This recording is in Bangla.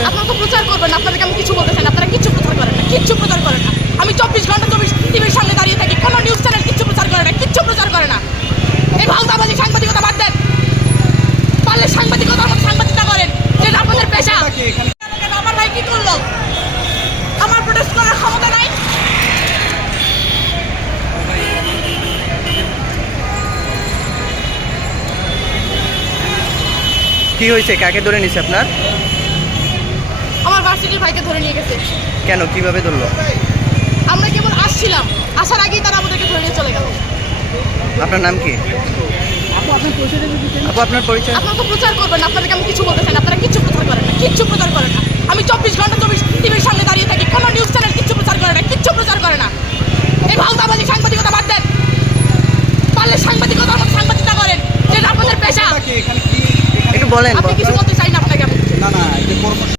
পরিচয় আপনারা তো প্রচার করবেন আপনাদেরকে আমি কিছু বলতে চাই না আপনারা কিচ্ছু প্রচার করেন না কিচ্ছু প্রচার করেন না। আমি চব্বিশ ঘণ্টা চব্বিশ টিভির সামনে দাঁড়িয়ে থাকি কোনো নিউজ চ্যানেল কিচ্ছু প্রচার করে না কিচ্ছু প্রচার করে না। এই ভাউতাবাজি সাংবাদিকতা বাদ দেন। পারলে সাংবাদিকতার মতো সাংবাদিকতা করেন যেটা আপনাদের পেশা। আমার ভাই কি করল? আমার প্রোটেস্ট করার ক্ষমতা নাই। কি হয়েছে? কাকে ধরে নিছে আপনার? ভার্সিটির ভাইকে ধরে নিয়ে গেছে। কেন? কীভাবে ধরলো? আমরা কেবল আসছিলাম। আসার আগেই তারা আমাদেরকে ধরে নিয়ে চলে গেল। আপনার নাম কি? আপু আপনার পরিচয়? আপনারা তো প্রচার করবেন না আপনাদেরকে আমি কিছু বলতে চাই আপনারা কিচ্ছু প্রচার করেন না কিচ্ছু প্রচার করেন না। আমি চব্বিশ ঘণ্টা চব্বিশ টিভির সামনে দাঁড়িয়ে থাকি কোনো নিউজ চ্যানেল কিচ্ছু প্রচার করে না কিচ্ছু প্রচার করে না। এই ভাউতাবাজি সাংবাদিকতা বাদ দেন। পারলে সাংবাদিকতার মতো সাংবাদিকতা করেন যেটা আপনাদের পেশা। একটু বলেন। আপনি কিছু